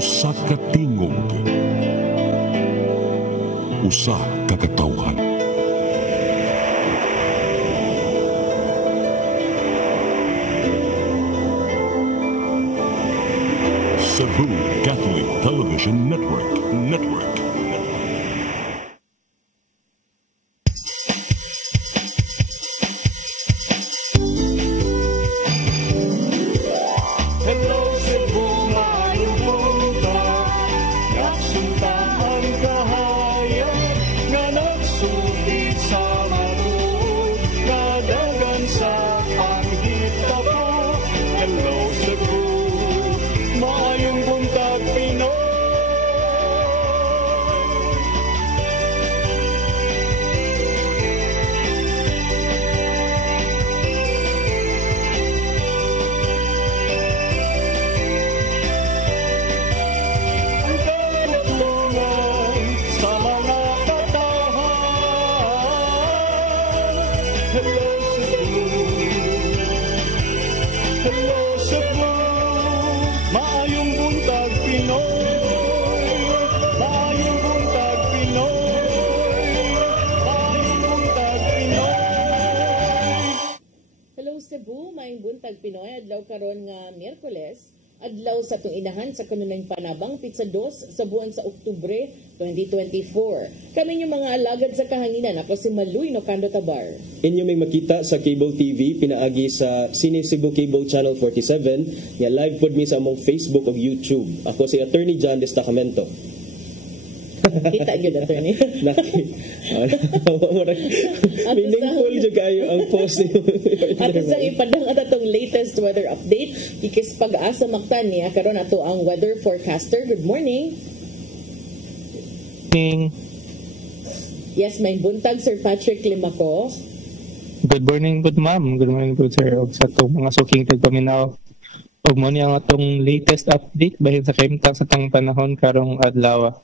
Usa ka tingog, usa ka katawhan. Cebu Catholic Television Network. Hello Cebu, maayong buntag. Nagsuntaan kahayag nga nagsulid sa matuod, kadagan sa panghita ko. Hello Cebu, maayong buntag Pinoy. Hello Cebu, maayong buntag Pinoy. Maayong buntag Pinoy. Maayong buntag Pinoy. Hello Cebu, maayong buntag Pinoy. Adlaw karon nga Miyerkules, adlaw sa itong inahan sa kanunay panabang Pizza 2 sa buwan sa Oktubre 2024. Kami yung mga alagad sa kahanginan. Ako si Maluy Nocando Tabar. Inyo may makita sa Cable TV pinaagi sa Cine Cebu Cable Channel 47 nga live pod mi sa among Facebook ug YouTube. Ako si Attorney John Destacamento. Kita gyud attorney. Meaningful jud kayo ang post niyo. Ato sa ipadang at atong latest weather update, ikis pag-asa maktan niya karon ato ang weather forecaster. Good morning. Yes, may buntag Sir Patrick Limaco. Good morning, good ma'am. Good morning, good sir. Og sa itong mga suking tagpaminaw. Og mo niya ang atong latest update bahin sa kaimtang sa tang panahon karong adlaw.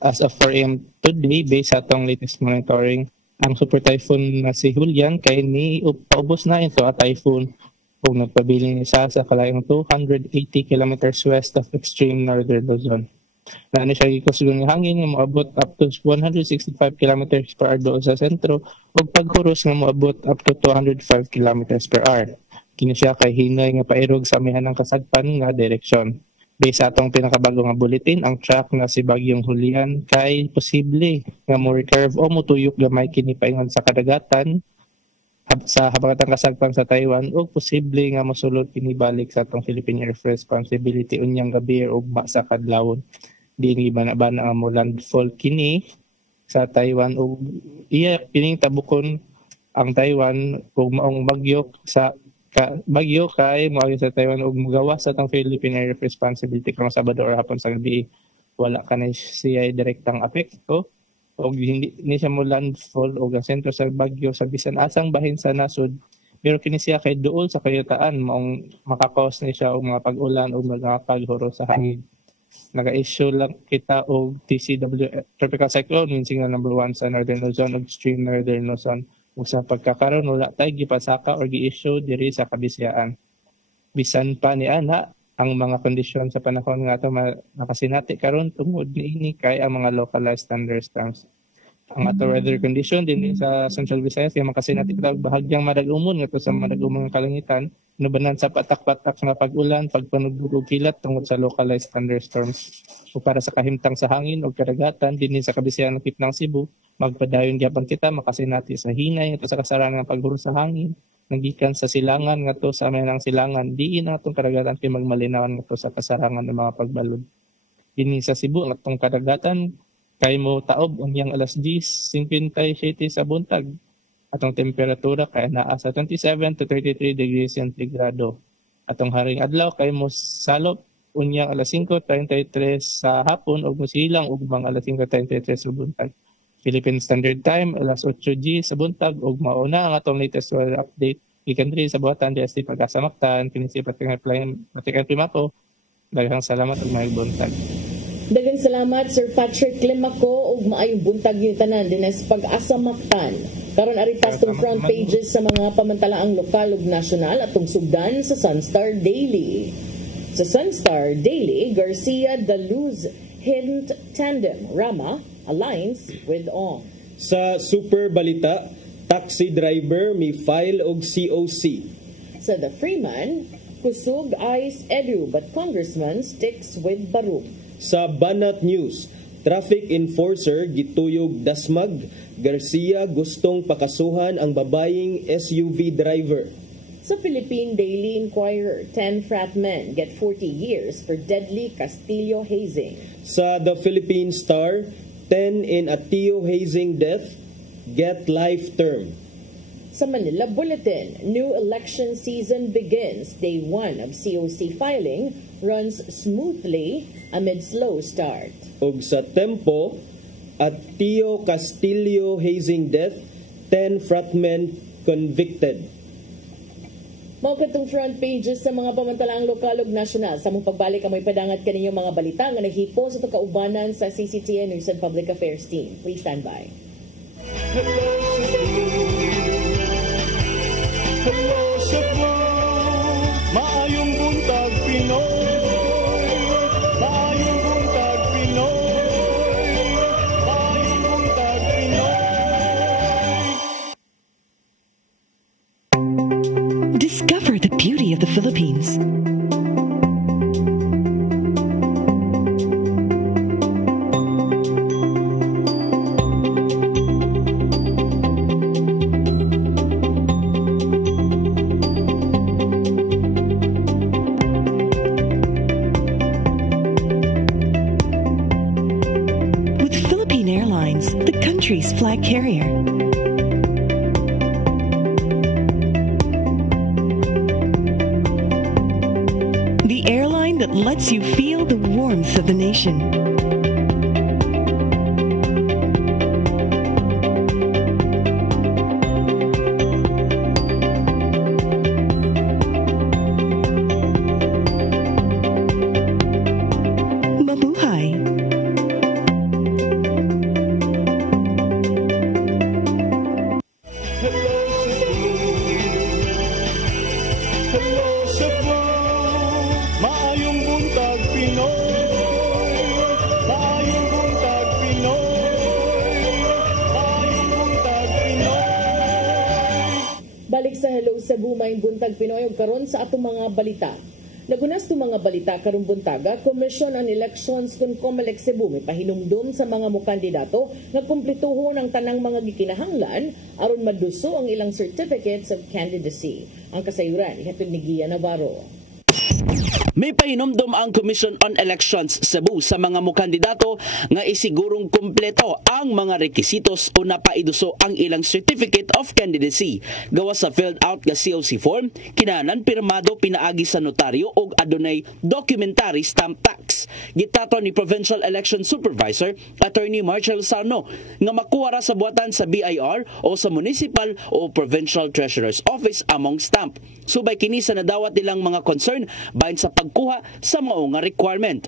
As of 4 a.m. today, based sa atong latest monitoring, ang super typhoon na si Julian kay ni paubos na ito at typhoon ug nagpabiling isa sa kalayong 280 kilometers west of extreme northern Luzon. Naano siya gikusgon nga hangin nga moabot up to 165 kilometers per hour doon sa sentro ug paghuros nga moabot up to 205 kilometers per hour. Kini siya kay hinay nga pairog sa amihan ng kasagpan nga direksyon. Based sa atong pinakabago nga bulletin, ang track na si Bagyong Julian kay posible nga mo recurve o motuyok gamay kini paingon sa kadagatan sa habagatang kasagpan sa Taiwan ug posible nga mosulod kini balik sa atong Philippine Air Responsibility unyang gabi ug sa kadlawon. Diini bana-bana nga mo landfall kini sa Taiwan ug iya pining tabukon ang Taiwan ug maong bagyo sa bagyo kay moagi sa Taiwan ug mugawas sa atong Philippine Air Responsibility karong Sabado or hapon sa gabi. Wala ka na siya direktang apekto o hindi ni siya mo landfall o ang sentro sa bagyo sa bisan asang bahin sa nasod, pero kini siya kay duol sa kayutaan maong makakos ni siya og mga pag-ulan o mga paghuro sa hangin. Naga-issue lang kita og TCW Tropical Cyclone meaning signal number 1 sa Northern Luzon ug extreme Northern Luzon. Ug sa pagkakaroon wala tay gipasaka or gi-issue diri sa Kabisayaan. Bisan pa ni ana ang mga kondisyon sa panahon nga ato makasinati karon tungod niini kay ang mga localized thunderstorms. Ang ato weather condition din sa Central Visayas kay makasinati kita bahagyang madag-umon ngadto sa madag-umon nga kalangitan, nubanan sa patak-patak nga pag-ulan, pagpanugdug og kilat tungod sa localized thunderstorms. O para sa kahimtang sa hangin o karagatan dinhi sa Kabisayaan ng Kitnang Cebu, magpadayon gyapon kita makasinati sa hinay ngadto sa kasarangan nga paghuro sa hangin nagikan sa silangan ngadto sa amihanang silangan diin atong karagatan kay magmalinawan ngadto sa kasarangan ng mga pagbalod. Dinhi sa Cebu atong karagatan kay mo taob unyang alas 10:57 sa buntag. Atong temperatura kay naa sa 27 to 33 degrees centigrado. Atong haring adlaw kay mo salop unyang alas 5:33 sa hapon ug mosilang ugmang alas 5:33 sa buntag. Philippine Standard Time alas 8:00 sa buntag ug mao na ang atong latest weather update gikan diri sa buhatan DST Pag-asa Mactan. Pinisi Patingan Primaco. Daghang salamat ug maayong buntag. Daghang salamat Sir Patrick Limaco ug maayong buntag yung tanan dinas Pag-asa Mactan. Karon ari tong front pages sa mga pamantalaang lokal ug nasyonal atong sugdan sa Sunstar Daily. Sa Sunstar Daily, Garcia Daluz Hint Tandem Rama aligns with ONG. Sa Super Balita, taxi driver may file og COC. Sa The Freeman, kusog eyes Edu but congressman sticks with Barug. Sa Banat News, traffic enforcer gituyog dasmag, Garcia gustong pakasuhan ang babaying SUV driver. Sa Philippine Daily Inquirer, 10 frat men get 40 years for deadly Castillo hazing. Sa The Philippine Star, 10 in Atio hazing death get life term. Sa Manila Bulletin, new election season begins. Day 1 of COC filing runs smoothly amid slow start. Ug sa Tempo, Atio Castillo hazing death, 10 fratmen convicted. Mao katong front pages sa mga pamantalaang lokal ug nasyonal. Sa mong pagbalik amoy padangat kaninyong mga balita nga naghipo sa kaubanan sa CCTN News and Public Affairs team. Please stand by. Hello Cebu, maayong buntag Pinoy. Maayong buntag Pinoy. Maayong buntag Pinoy. Discover the beauty of the Philippines. With Philippine Airlines, the country's flag carrier. The airline that lets you feel the warmth of the nation. Mabuhay! Hello Cebu, maayong buntag Pinoy. Maayong buntag Pinoy. Maayong buntag Pinoy. Balik sa Hello Cebu, may buntag Pinoy ug karon sa atong mga balita. Lagunas to mga balita karong buntaga, Commission on Elections kun COMELEC Cebu may pahinumdum sa mga mokandidato nga kumplituhon ang tanang mga gikinahanglan aron maduso ang ilang certificates of candidacy. Ang kasayuran ihatod ni Gia Navarro. May pahinumdum ang Commission on Elections Cebu sa mga mokandidato nga isigurong kumpleto ang mga rekisitos o napaiduso ang ilang Certificate of Candidacy. Gawa sa filled out nga COC form, kinahanglan pirmado pinaagi sa notaryo o adunay documentary stamp tax. Gitato ni Provincial Election Supervisor Attorney Marshall Sarno nga makuha ra sa buhatan sa BIR o sa Municipal o Provincial Treasurer's Office among stamp. Subay kini sa nadawat nilang mga concern bahin sa pagkuha sa mao nga requirement.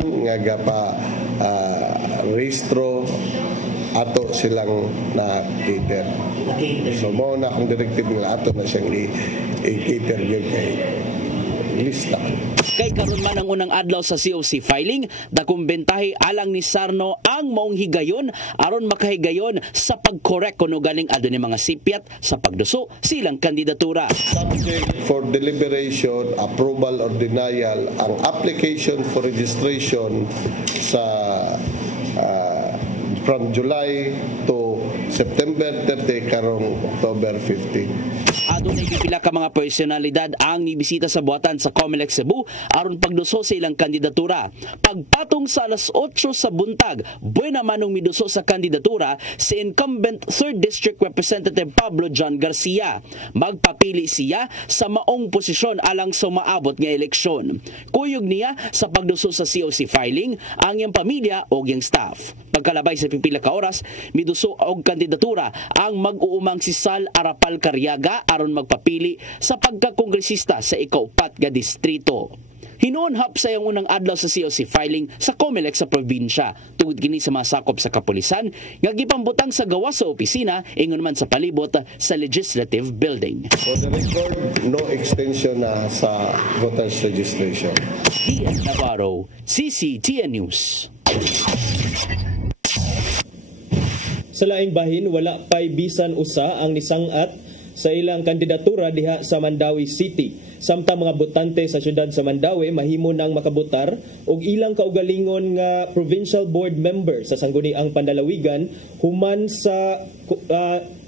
Nga gapa rehistro ato silang na-cater. So mo na akong directive nila ato na siyang i-cater yun kay lista. Kay karon man ang unang adlaw sa COC filing, dakong bentahe alang ni Sarno ang maong higayon aron makahigayon sa pag-correct kuno galing adunay mga sipyat sa pagduso silang kandidatura. Subject for deliberation, approval or denial ang application for registration sa from July to September 30 karong October 15. Adunay pipila ka mga personalidad ang nibisita sa buhatan sa COMELEC Cebu aron pagduso sa ilang kandidatura. Pagpatong sa alas 8 sa buntag, buena manong miduso sa kandidatura si incumbent 3rd District Representative Pablo John Garcia. Magpapili siya sa maong posisyon alang sa maabot nga eleksyon. Kuyog niya sa pagduso sa COC filing ang iyang pamilya o iyang staff. Pagkalabay sa pipila ka oras, miduso og kandidatura ang mag-uumang si Sal Arapal Cariaga aron magpapili sa pagkakongresista sa ika-4 nga distrito. Hinuon hapsay ang unang adlaw sa COC filing sa COMELEC sa probinsya. Tungod kini sa mga sakop sa kapulisan nga gipambutang sa gawas sa opisina ingon man sa palibot sa Legislative Building. For the record, no extension na sa voters registration. Ian Navarro, CCTN News. Sa laing bahin, wala pa'y bisan usa ang nisangat sa ilang kandidatura diha sa Mandawi City. Samtang mga botante sa syudad sa Mandawi mahimo nang makabotar og ilang kaugalingon nga provincial board member sa sangguniang Pandalawigan human sa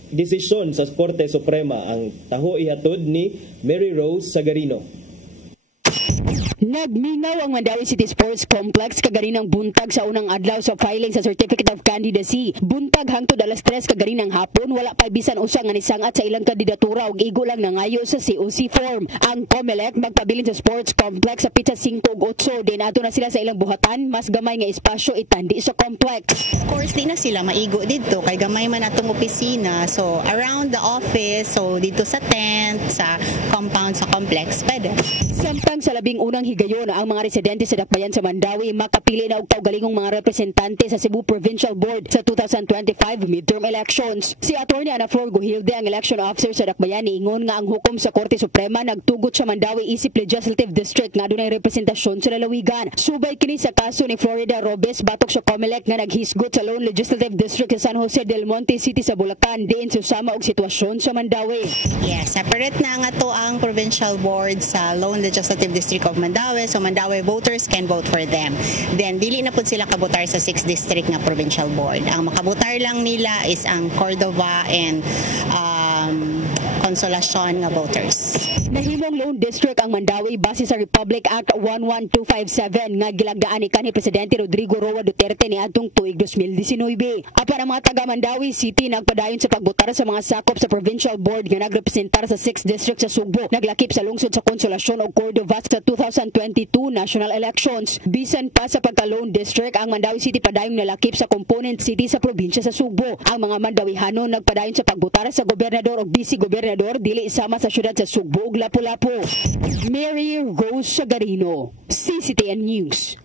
desisyon sa Korte Suprema. Ang taho ihatod ni Mary Rose Sagarino. Nagminaw ang Mandawi City Sports Complex kaganinang buntag sa unang adlaw sa filing sa Certificate of Candidacy. Buntag hangtod alas 3 kaganinang hapon, wala pa bisan usa nga nisangat sa ilang kandidatura ug igo lang nangayo sa COC form. Ang COMELEC magpabilin sa Sports Complex sa pitsa 5 ug 8. Din ato na sila sa ilang buhatan, mas gamay nga espasyo itandi sa complex. Of course, di na sila maigo dito kay gamay man atong opisina. So around the office, so dito sa tent, sa compound sa complex, pwede. Samtang sa labing unang higayon ang mga residente sa Dakbayan sa Mandawi makapili na og kaugalingong mga representante sa Cebu Provincial Board sa 2025 midterm elections. Si Attorney Ana Flor Guhilde, ang election officer sa Dakbayan, niingon nga ang hukom sa Korte Suprema nagtugot sa Mandawi Isip Legislative District nga dunay representasyon sa lalawigan. Subay kini sa kaso ni Florida Robes batok sa COMELEC nga naghisgot sa Lone Legislative District sa San Jose del Monte City sa Bulacan diin susama og sitwasyon sa Mandawi. Yes, separate na nga to ang provincial board sa Lone Legislative District of Mandawi. So Mandawi voters can vote for them. Then dili na pud sila kabotar sa 6th district nga provincial board. Ang makabotar lang nila is ang Cordova and Consolacion nga voters. Nahimong Lone District ang Mandawi base sa Republic Act 11257 nga gilagdaan ni kanhi Presidente Rodrigo Roa Duterte niadtong tuig 2019. Apan ang mga taga Mandawi City nagpadayon sa pagbotar sa mga sakop sa provincial board nga nagrepresentar sa 6th district sa Sugbo. Naglakip sa lungsod sa Consolacion o Cordova sa 2022 national elections. Bisan pa sa pagka-Lone District, ang Mandawi City padayong nalakip sa component city sa probinsya sa Sugbo. Ang mga Mandawihano nagpadayon sa pagbotar sa gobernador o vice-gobernador dili isama sa syudad sa Sugbo ug Lapu-Lapu. Mary Rose Sagarino, CCTN News.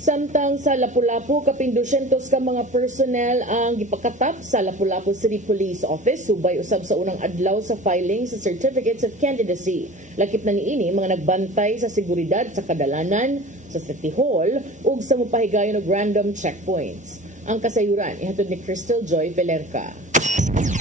Samtang sa Lapu-Lapu, kaping 200 ka mga personnel ang gipakatap sa Lapu-Lapu City Police Office subay usab sa unang adlaw sa filing sa Certificates of Candidacy. Lakip na niini mga nagbantay sa seguridad sa kadalanan, sa City Hall ug sa mopahigayon og random checkpoints. Ang kasayuran ihatod ni Crystal Joy Pelerca.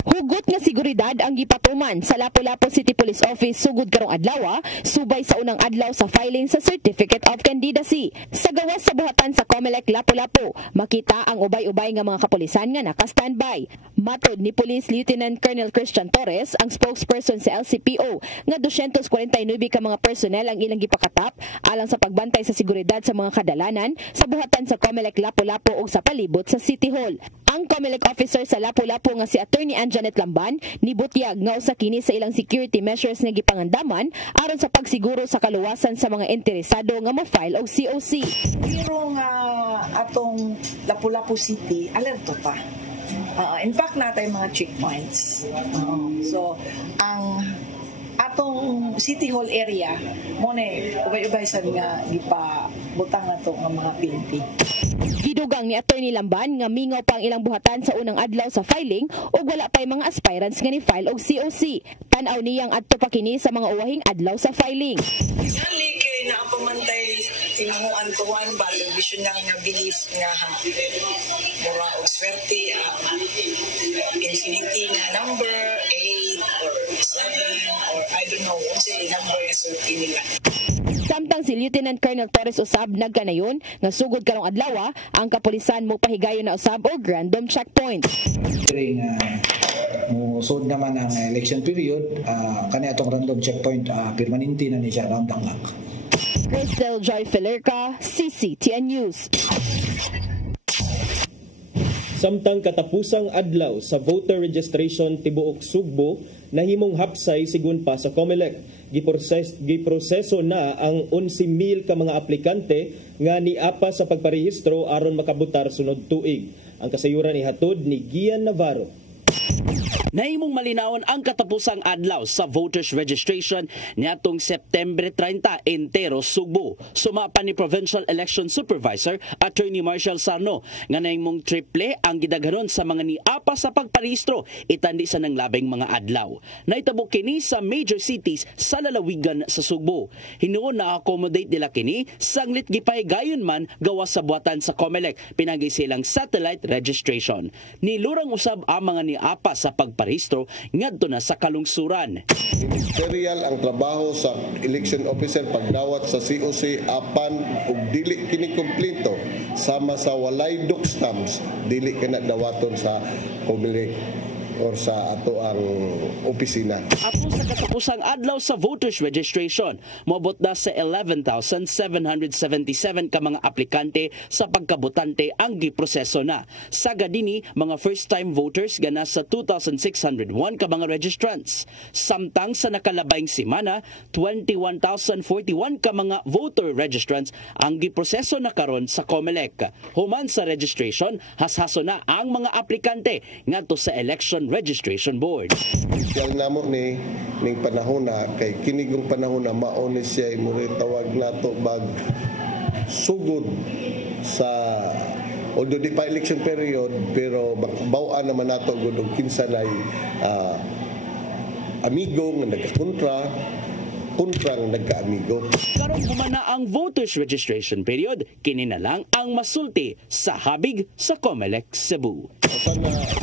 Hugot nga seguridad ang gipatuman sa Lapu-Lapu City Police Office sugod karong adlaw subay sa unang adlaw sa filing sa Certificate of Candidacy. Sa gawas sa buhatan sa COMELEC Lapu-Lapu, makita ang ubay-ubay nga mga kapulisan nga naka-standby. Matod ni Police Lieutenant Colonel Christian Torres, ang spokesperson sa LCPO, nga 249 ka mga personnel ang ilang gipakatap alang sa pagbantay sa seguridad sa mga kadalanan sa buhatan sa COMELEC Lapu-Lapu ug sa palibot sa City Hall. Ang COMELEC officer sa Lapu-Lapu nga si Attorney Janet Lamban nibutyag nga usa kini sa ilang security measures nga gipangandaman aron sa pagsiguro sa kaluwasan sa mga interesado nga ma-file og COC. Pero nga atong Lapu-Lapu City alerto pa. In fact natay mga checkpoints. So ang atong City Hall area mo ne ubay-ubay sad nga gipabutang nato nga mga PNP. Gidugang ni Attorney Lamban nga mingaw pang ilang buhatan sa unang adlaw sa filing ug wala pay mga aspirants nga ni-file og COC. Tan-aw niyang adto pa kini sa mga uwahing adlaw sa filing. Gali kay naapamantay tinuhuan ko one balong vision nga belief nga mura og swerte infinity nga number 8 or 7 or I don't know unsa number nga swerte nila. Samtang si Lieutenant Colonel Torres usab nagkanayon nga sugod karong adlaw ang kapulisan mo pahigayon na usab og random checkpoint. During musod naman ang election period, kani atong random checkpoint permanente na ni siya round the clock. Crystal Joy Pelerca, CCTN News. Samtang katapusang adlaw sa voter registration tibuok Sugbo, nahimong hapsay sigun pa sa COMELEC. Giproseso na ang 11,000 ka mga aplikante nga niapa sa pagparehistro aron makabutar sunod tuig. Ang kasayuran ihatod ni Gian Navarro. Nahimong malinawan ang katapusang adlaw sa voters registration niadtong September 30 entero Subo. Sumapa ni Provincial Election Supervisor Attorney Marshall Sarno nga nahimong triple ang gidaghanon sa mga niapa sa pagparehistro itandi sa nanglabing mga adlaw. Naitabo kini sa major cities sa lalawigan sa Subo. Hinuon na-accommodate nila kini sanglit gipahigayon man gawas sa buhatan sa COMELEC pinagi silang satellite registration. Nilurang usab ang mga niapa sa pagparehistro ngadto na sa kalungsuran. Ministerial ang trabaho sa election officer pagdawat sa COC apan ug dili kini kumpleto sama sa walay doc stamps dili kana dawaton sa COMELEC or sa ato ang opisina. Ato sa katapusang adlaw sa voters registration, moabot na sa 11,777 ka mga aplikante sa pagkabotante ang giproseso na. Sagad dinhi mga first-time voters gana sa 2,601 ka mga registrants. Samtang sa nakalabayng semana, 21,041 ka mga voter registrants ang giproseso na karon sa COMELEC. Human sa registration, hashaso na ang mga aplikante ngadto sa election registration board. Yan namo ni ning panahon na kay kinigong panahon na mao ni siya imuri tawag nato bag sugod sa although di pa election period pero baw-an naman nato gud og kinsa nay amigo nga nagkontra kontrang nagka-amigo. Karon humana ang voters registration period, kini na lang ang masulti sa habig sa COMELEC Cebu.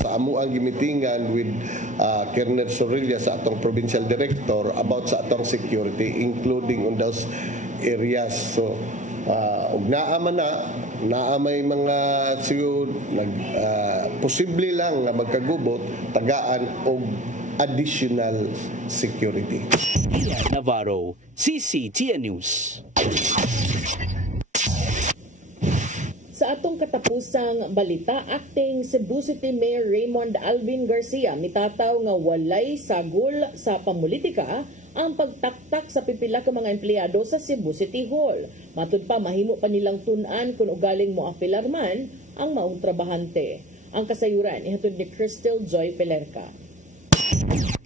Sa amo ang gimitingan with Kernel Sorilla sa atong provincial director about sa atong security including on those areas. So ug naa man naa may mga siguro posible lang nga magkagubot tagaan og additional security. Navarro, CCTN News. Sa atong katapusang balita, acting Cebu City Mayor Raymond Alvin Garcia mitataw nga walay sagol sa pamulitika ang pagtaktak sa pipila ka mga empleyado sa Cebu City Hall. Matud pa mahimo pa nilang tun-an kung ugaling mo apilar man ang maong trabahante. Ang kasayuran ihatod ni Crystal Joy Pelerca.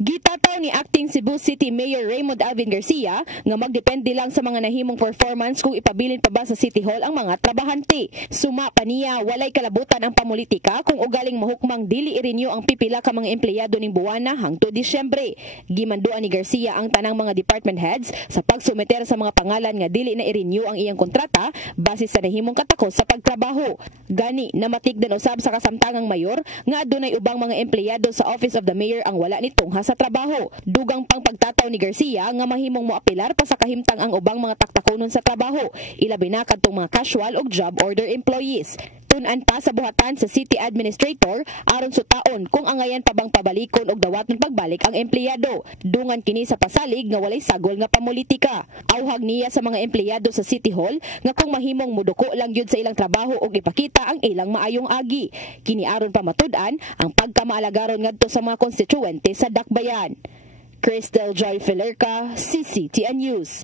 Gitataw ni acting Cebu City Mayor Raymond Alvin Garcia nga magdepende lang sa mga nahimong performance kung ipabilin pa ba sa City Hall ang mga trabahante. Suma pa niya walay kalabutan ang pamulitika kung ugaling mahukmang dili i-renew ang pipila ka mga empleyado ning buwana hangtod Disyembre. Gimanduan ni Garcia ang tanang mga department heads sa pagsumeter sa mga pangalan nga dili na i-renew ang iyang kontrata base sa nahimong katakos sa pagtrabaho. Gani namatikdan usab sa kasamtangang mayor nga adunay ubang mga empleyado sa Office of the Mayor ang wala nitungha sa trabaho. Dugang pang pagtataw ni Garcia nga mahimong moapilar pa sa kahimtang ang ubang mga taktakonon sa trabaho, ilabi na kadtong mga casual o job order employees. Tun-an pa sa buhatan sa city administrator aron sutaon kung angayan pa bang pabalikon og dawaton pagbalik ang empleyado. Dungan kini sa pasalig nga walay sagol nga pamulitika. Awhag niya sa mga empleyado sa City Hall nga kung mahimong muduko lang gyud sa ilang trabaho og ipakita ang ilang maayong agi. Kini aron pa matud-an ang pagkamaalagaron ngadto sa mga konstituente sa Dakbayan. Crystal Joy Pelerca, CCTN News.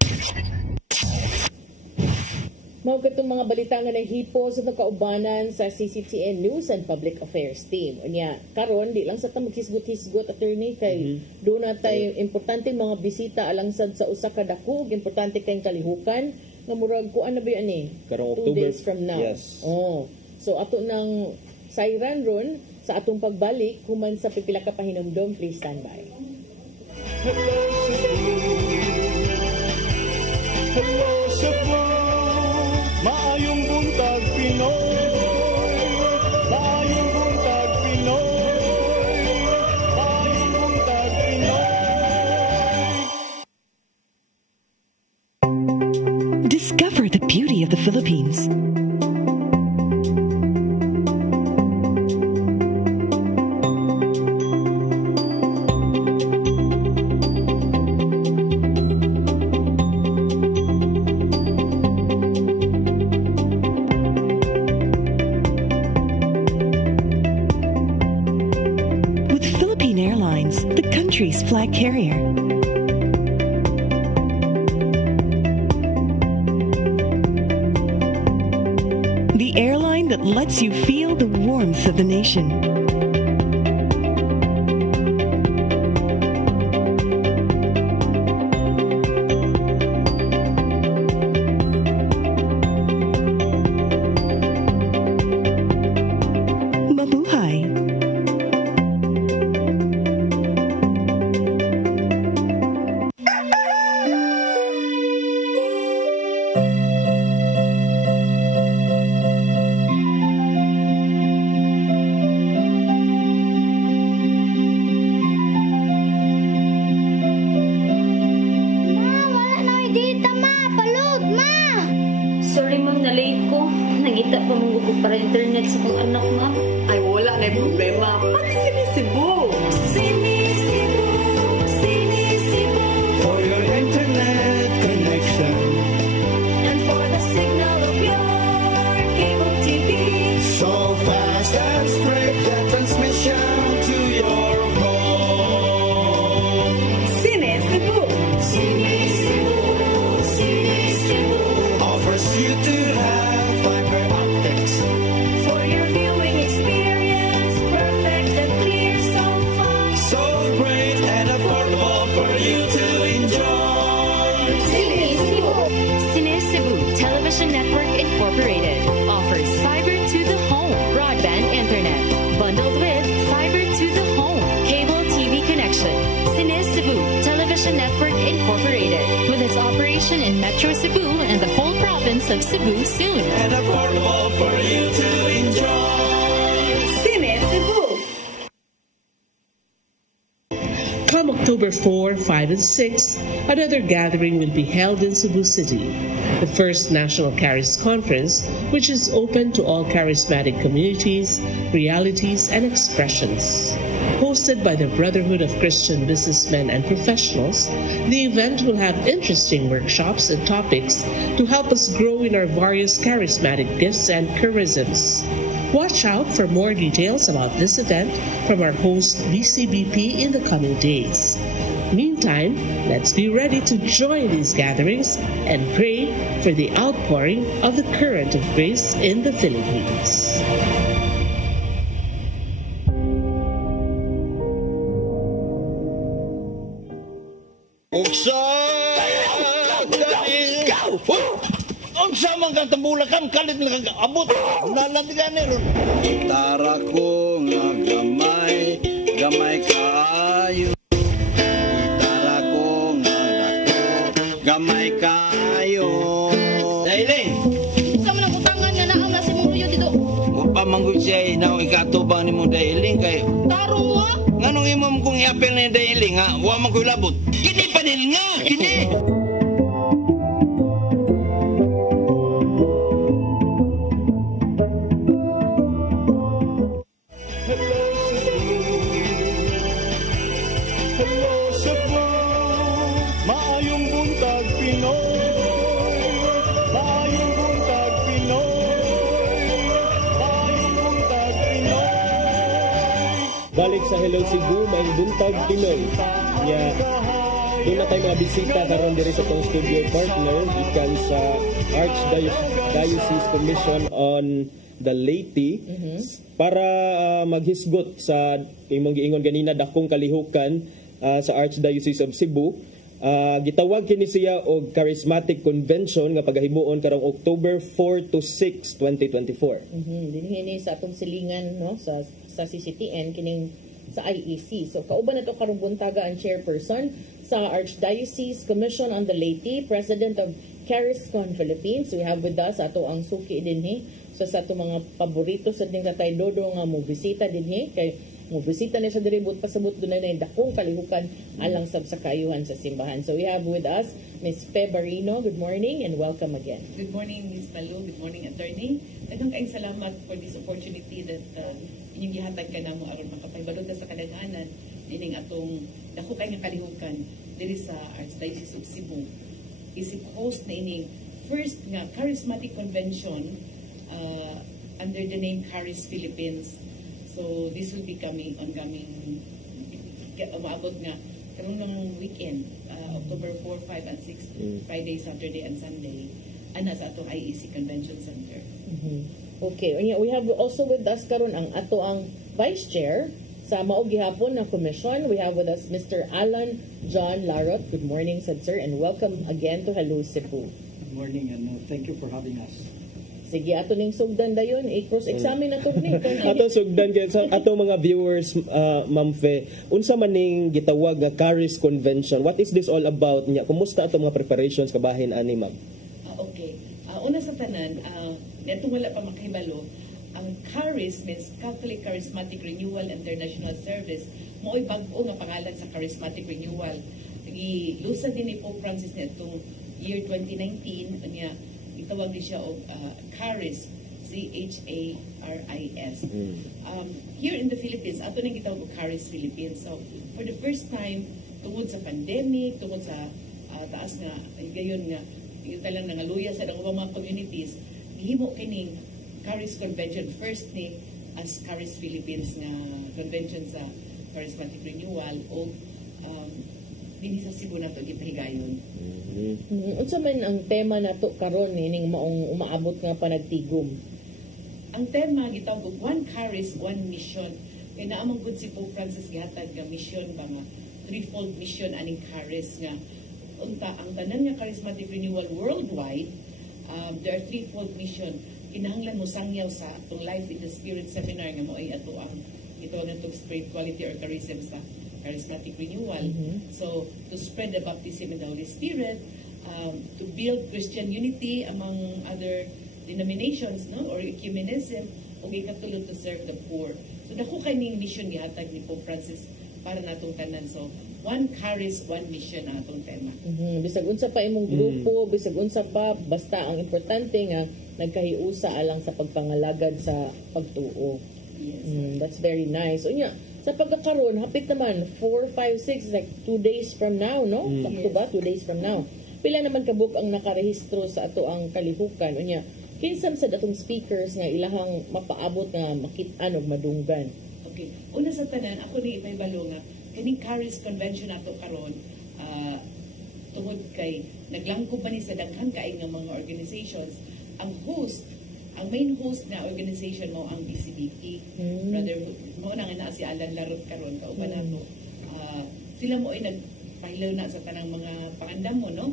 Mao katong mga balita nga nahipo sa kaubanan sa CCTN News and Public Affairs Team. Unya, karon di lang sa ta maghisgot-hisgot attorney kay doon natay importante mga bisita alangsad sa usa ka dako, importante kayong kalihukan nga murag kuan na ba ani? Karong 2 October days from now. Yes. Oh. So ato nang siren ron sa atong pagbalik human sa pipila ka pahinomdom, please stand by. Hello Cebu, hello Cebu, maayong buntag Pinoy, maayong buntag Pinoy, maayong buntag Pinoy. Discover the beauty of the Philippines. Country's flag carrier. The airline that lets you feel the warmth of the nation. nangita pa mong gugog para internet sa kong anak, ma'am. Ay, wala na yung problema. Sini Cebu. Sini Cebu, Sini Cebu. For your internet connection. And for the signal of your cable TV. So fast and straight the transmission to your home. Sini Cebu. Sini Cebu, Sini Cebu. Offers you to have fiber optics. For your viewing experience, perfect and clear so far. So great and affordable for you to enjoy. Sini Cebu. Cine Cebu Television Network Incorporated offers fiber to the home broadband internet bundled with fiber to the home cable TV connection. Cine Cebu Television Network Incorporated with its operation in Metro Cebu and the whole province of Cebu soon. And affordable for you to enjoy. Sini Cebu. Come October 4, 5, and 6, another gathering will be held in Cebu City, the first National Charis Conference, which is open to all charismatic communities, realities, and expressions. Hosted by the Brotherhood of Christian Businessmen and Professionals, the event will have interesting workshops and topics to help us grow in our various charismatic gifts and charisms. Watch out for more details about this event from our host BCBP in the coming days. Meantime, let's be ready to join these gatherings and pray for the outpouring of the current of grace in the Philippines. Unsa man kang tambulakan kalit na abot nalandigan ron. Gitara ko nga gamay, gamay kaayo. Gitara ko nga dako, gamay kaayo. Dailing. Unsa man ang utangan nga naang nasi mong luyo dito? Wa pa manggod siya na ikatubang nimo Dailing kay. Tarong mo? Nganong imong kung iapil ni Dailing ha, wa man koy labot. Kini panil nga, kini. Balik sa Hello Cebu, may buntag Pinoy. Doon na tayo mga bisita karon diri sa tong studio partner ikan sa Archdiocese Commission on the Leyte para maghisgot sa imong giingon ganina dakong kalihukan sa Archdiocese of Cebu. Gitawag kini siya og Charismatic Convention nga pagahimuon karong October 4 to 6, 2024. Dinhi sa atong silingan no sa CCTN kining sa IEC. So kauban nato karong buntaga ang chairperson sa Archdiocese Commission on the Leyte, President of CharisCon Philippines. We have with us ato ang suki dinhi sa ato mga paborito sa ding Tatay Dodo nga mo bisita dinhi kay mo bisita na siya diri but pasabot dunay na dakong kalihukan alang sab sa kayuhan sa simbahan. So we have with us Ms. Fe Barino. Good morning and welcome again. Good morning, Ms. Malu. Good morning, Attorney. Daghang kaayong salamat for this opportunity that inyong gihatag ka namo aron makapahibalod ka sa kadaghanan dining atong dako kay nga kalihukan diri sa Archdiocese of Cebu. Isip host na ining first nga charismatic convention under the name Charis Philippines. So this will be coming umaabot nga karong ng weekend, October 4, 5, and 6, Friday, Saturday, and Sunday, ana sa atong IEC Convention Center. Okay, we have also with us karon ang ato ang Vice Chair sa maog gihapon na commission. We have with us Mr. Alan John Larot. Good morning, sir, and welcome again to Hello Cebu. Good morning and thank you for having us. Sige, ato ning sugdan dayon, cross-examine nato ni. Ato sugdan kay sa ato mga viewers, Ma'am Fe. Unsa man ning gitawag nga Charis Convention? What is this all about niya? Kumusta ato mga preparations kabahin ani, Ma'am? Okay. Una sa tanan, neto wala pa makahibalo, ang Charis means Catholic Charismatic Renewal International Service. Mo'y bag-o nga pangalan sa Charismatic Renewal. Gilusa din ni Pope Francis nitong year 2019 niya itawag din siya og Charis CHARIS. Here in the Philippines, ato nang gitawag og Charis Philippines. So, for the first time, tungod sa pandemic, tungod sa taas nga, gayon nga, yung talang nangaluya sa mga communities, gihimo kining Charis Convention first ni as Charis Philippines nga convention sa Charismatic Renewal o dinhi sa Cebu na to gipahigayon. Unsa man ang tema nato karon ning maong umaabot nga panagtigom? Ang tema gitawag og One Charis, One Mission. Kaya naamang good si Pope Francis gihatag nga mission ba nga threefold mission aning Charis nga unta ang tanan nga Charismatic Renewal worldwide. There are threefold mission. Kinahanglan mo sangyaw sa itong Life in the Spirit seminar nga mo ay ato ang ito ang itong spirituality or charism sa Charismatic Renewal. So, to spread the baptism in the Holy Spirit, to build Christian unity among other denominations, no, or ecumenism, o ikatulong to serve the poor. So, dako kayong mission gihatag ni Pope Francis para natong tanan. So, One Charis, One Mission ang atong tema. Bisag unsa pa imong grupo, bisag unsa pa, basta ang importante nga nagkahiusa alang sa pagpangalagad sa pagtuo. Yes. That's very nice. Unya, sa pagkakaroon, hapit naman, 4, 5, 6, like 2 days from now, no? Sakto ba? 2 days from now. Pila naman kabuk ang nakarehistro sa ato ang kalihukan. Unya, kinsan sa datong speakers nga ilahang mapaabot nga makit-an o madunggan. Okay. Una sa tanan, ako ni ipahibalo nga, kaning Charis Convention nato karon tungod kay naglangkob man ni sa daghan kaay nga mga organizations, ang main host na organization mo ang BCBP, Brotherhood. Mo na nga na si Alan Larot karon kauban nato. Sila mo ay nagpahilaw na sa tanang mga pangandam mo, no?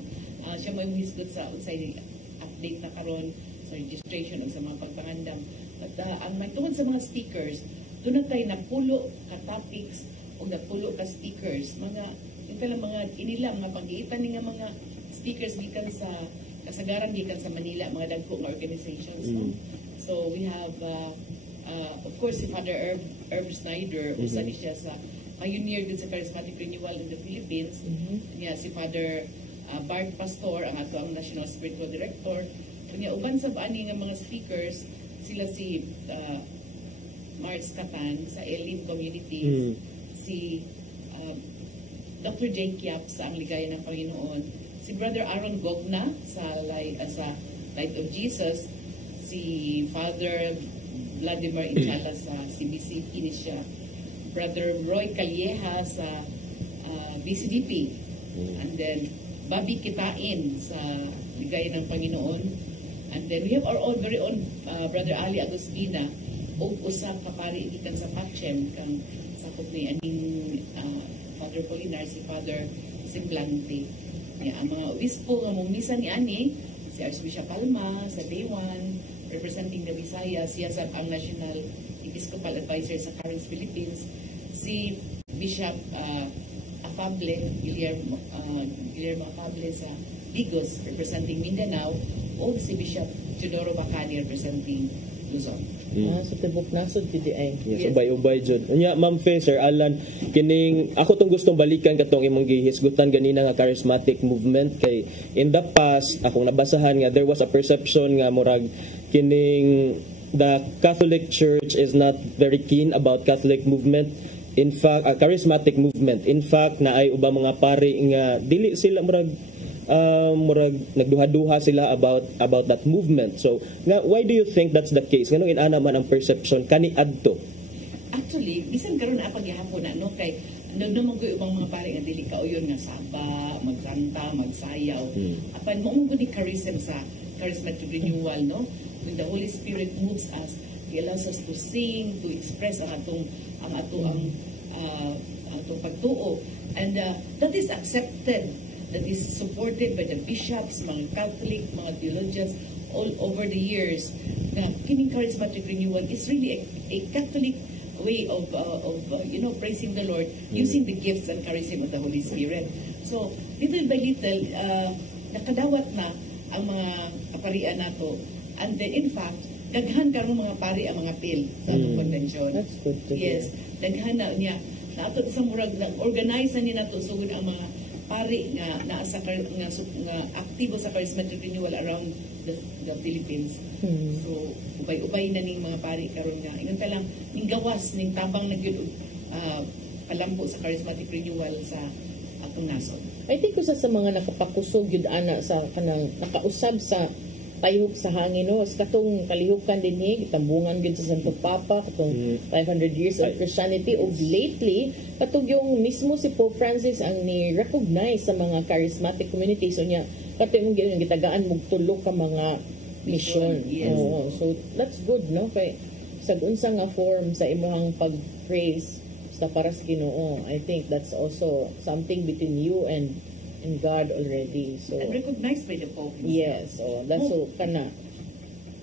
Siya mo yung hisgot sa unsay update na karon sa registration o sa mga pagpangandam. At ang may tungod sa mga speakers, doon na tayo napulo ka topics o napulo ka speakers. Yung talang mga inilang, mga pag-iitan nga mga speakers gikan sa kasagaran gikan sa Manila, mga dagko nga organizations. No? So we have, of course, si Father Herb Snyder, usa ni siya sa pioneer din sa Charismatic Renewal in the Philippines. Niya si Father Bart Pastor, ang ato ang National Spiritual Director. Kanya uban sa ani nga mga speakers, sila si Marz Catan sa Elim Communities, si Dr. Jane Kiap sa Ang Ligaya ng Panginoon, si Brother Aaron Gogna sa Light of Jesus, si Father Vladimir Inchala sa CBC Kinisha, Brother Roy Calleja sa BCDP, and then Bobby Kitain sa Ligaya ng Panginoon, and then we have our own very own Brother Ali Agustina o usap kapari ikan sa Pachem kang sakop ni aning Father Polinar, si Father Simplante. Ang mga obispo nga mong misa ni Ani, si Archbishop Palma sa Day 1, representing the Visayas, siya sa ang National Episcopal Advisor sa Charis Philippines, si Bishop Afable, Guillermo Afable sa Digos, representing Mindanao, o si Bishop Teodoro Bacani, representing Luzon. So tibok nasod kidi ay. Yes, ubay-ubay jud. Unya Ma'am Faye, Sir Alan, kining ako tong gustong balikan katong imong gihisgutan ganina nga charismatic movement kay in the past akong nabasahan nga there was a perception nga murag kining the Catholic Church is not very keen about Catholic movement. In fact, charismatic movement. In fact, na ay ubang mga pari nga dili sila murag nagduha-duha sila about that movement. So, why do you think that's the case? Nganong inana man ang perception kani adto? Actually, bisan karon na pagyahapon na no kay naman ko ubang mga pare nga dili kauyon nga saba, magkanta, magsayaw. Apan mo gud ni charism sa Charismatic Renewal, no? When the Holy Spirit moves us, He allows us to sing, to express ang atong pagtuo, and that is accepted. That is supported by the bishops, mga Catholic, mga theologians all over the years. Na kining Charismatic Renewal is really a Catholic way of praising the Lord using the gifts and charism of the Holy Spirit. So little by little, nakadawat na ang mga kaparian nato, and then in fact daghan karon mga pari ang mga pil sa convention. That's good to yes, daghan na niya. Nato sa murag organize na ni nato sugod ang mga pari nga naa sa nga aktibo sa charismatic renewal around the Philippines. So ubay-ubay na ning mga pari karon nga ingon ta lang ning gawas ning tabang na gyud palambo sa charismatic renewal sa atong nasod. I think usa sa mga nakapakusog yun ana sa kanang nakausab sa tayhok sa hangin no katong kalihukan dinhi gitambungan gyud sa Santo Papa katong 500 years of Christianity ug lately katong yung mismo si Pope Francis ang ni-recognize sa mga charismatic communities so niya katong yung gitagaan mog tulo ka mga mission. Yes. So that's good no kay sa unsa nga form sa imong pag-praise sa para sa Ginoo. I think that's also something between you and God already. So And recognized by the Pope. yes, so that's so kana.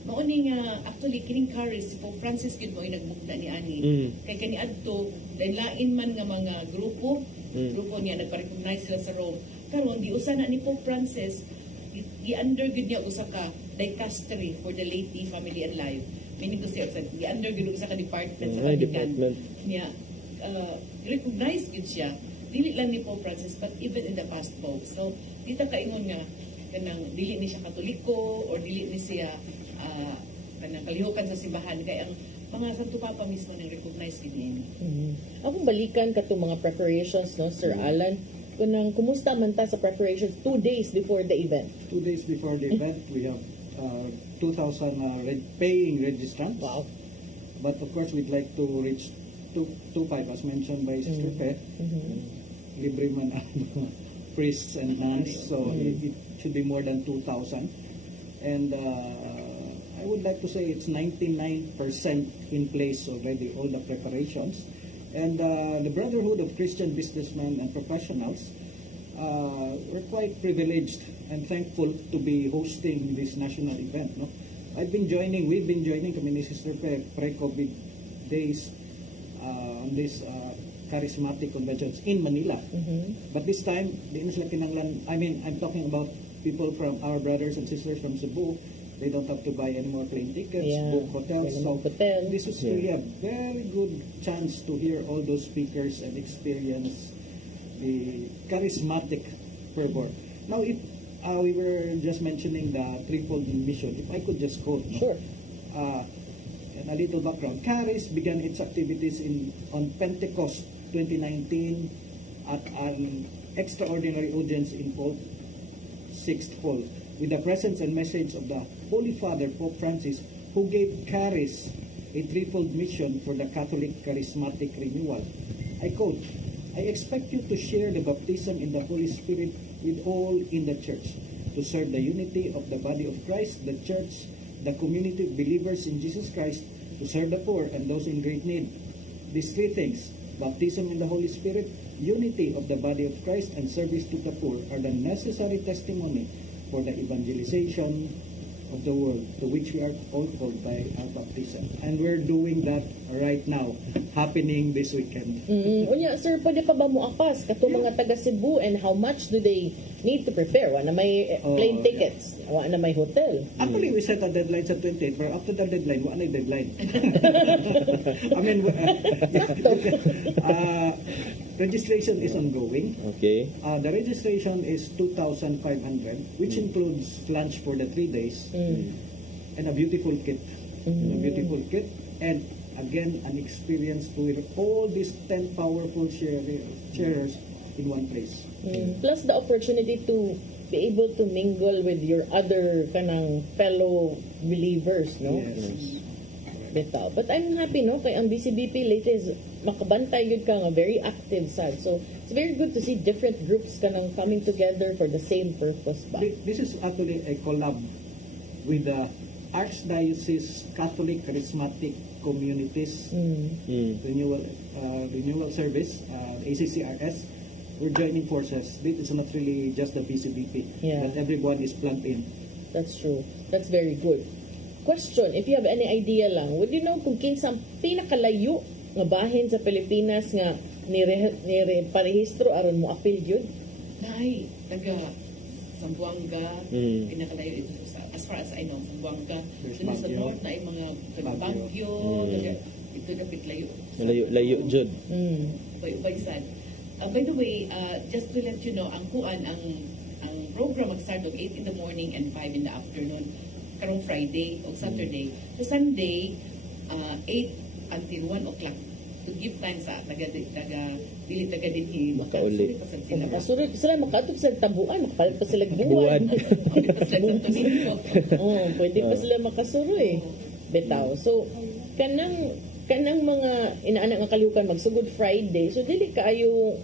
Mao ni nga actually kining charis si Pope Francis gid mo nagbukda ni ani. Kay kani adto lain man nga mga grupo niya nagpa-recognize sila sa Rome. Karon di usa na ni Pope Francis gi-under gid niya usa ka dicastery for the laity, family and life. Meaning to say gi-under gid usa ka department sa Vatican niya. Recognize gid siya dili lang ni Pope Francis but even in the past Pope. So dita kaingon nga kanang dili ni siya Katoliko or dili ni siya kanang kalihukan sa simbahan kay ang mga Santo Papa mismo nang recognize gid niya. Akong balikan katong mga preparations no Sir Alan kunang kumusta man ta sa preparations 2 days before the event. 2 days before the event, we have 2,000 paying registrants. Wow. But of course, we'd like to reach 2,500 as mentioned by Sister Fe. Libre man ang priests and nuns, so it should be more than 2,000. And I would like to say it's 99% in place already, all the preparations. And the Brotherhood of Christian Businessmen and Professionals, we're quite privileged and thankful to be hosting this national event. No? We've been joining kami ni Sister pre-COVID days on this charismatic conventions in Manila. But this time, di na sila kinanglan, I'm talking about people from our brothers and sisters from Cebu. They don't have to buy any more plane tickets, book hotels. So this is really a very good chance to hear all those speakers and experience the charismatic fervor. Now, if we were just mentioning the threefold mission, if I could just quote, Sure. And a little background. Charis began its activities on Pentecost 2019 at an extraordinary audience in Pope Sixth Hall, with the presence and message of the Holy Father, Pope Francis, who gave Charis a threefold mission for the Catholic charismatic renewal. I quote, "I expect you to share the baptism in the Holy Spirit with all in the church, to serve the unity of the body of Christ, the church, the community of believers in Jesus Christ, to serve the poor and those in great need. These three things, baptism in the Holy Spirit, unity of the body of Christ, and service to the poor, are the necessary testimony for the evangelization of the world, to which we are all called by our baptism." And we're doing that right now, happening this weekend. Unya, sir, pwede pa ba mo apas katong mga taga Cebu, and how much do they need to prepare? Wa na may plane tickets, wa na may hotel. Actually, we set a deadline sa 28, but after the deadline, wala na deadline. I mean, registration is ongoing. Okay. The registration is 2,500, which includes lunch for the 3 days and a beautiful kit. A beautiful kit, and again, an experience to hear all these 10 powerful sharers in one place. Plus the opportunity to be able to mingle with your other kanang fellow believers, no? Yes. Bitaw. But I'm happy, no? Kay ang BCBP lately is makabantay yun ka nga, very active sad. So, it's very good to see different groups kanang coming together for the same purpose ba? This is actually a collab with the Archdiocese Catholic Charismatic Communities Renewal Service, ACCRS. We're joining forces. This is not really just the BCBP, but everyone is plugged in. That's true. That's very good. Question, if you have any idea lang, would you know kung kinsa ang pinakalayo nga bahin sa Pilipinas nga parehistro aron mo apil yun? Nay, taga Zamboanga, pinakalayo ito as far as I know, Zamboanga. Dito sa north na ay mga taga Baguio, ito dapat layo. Layo jud. Ubay-ubay sad. By the way, just to let you know, ang program mag-start og 8 in the morning and 5 in the afternoon karong Friday o Saturday. Sa Sunday, 8 until 1 o'clock to give time sa dili taga dinhi Makauli. Makasurod sila, makatog sa tabuan, makapalit pa sila buwan. Pwede pa sila makasuroy. Betaw. So, kanang mga inaanak nga kalihukan magsugod Friday, so dili kaayo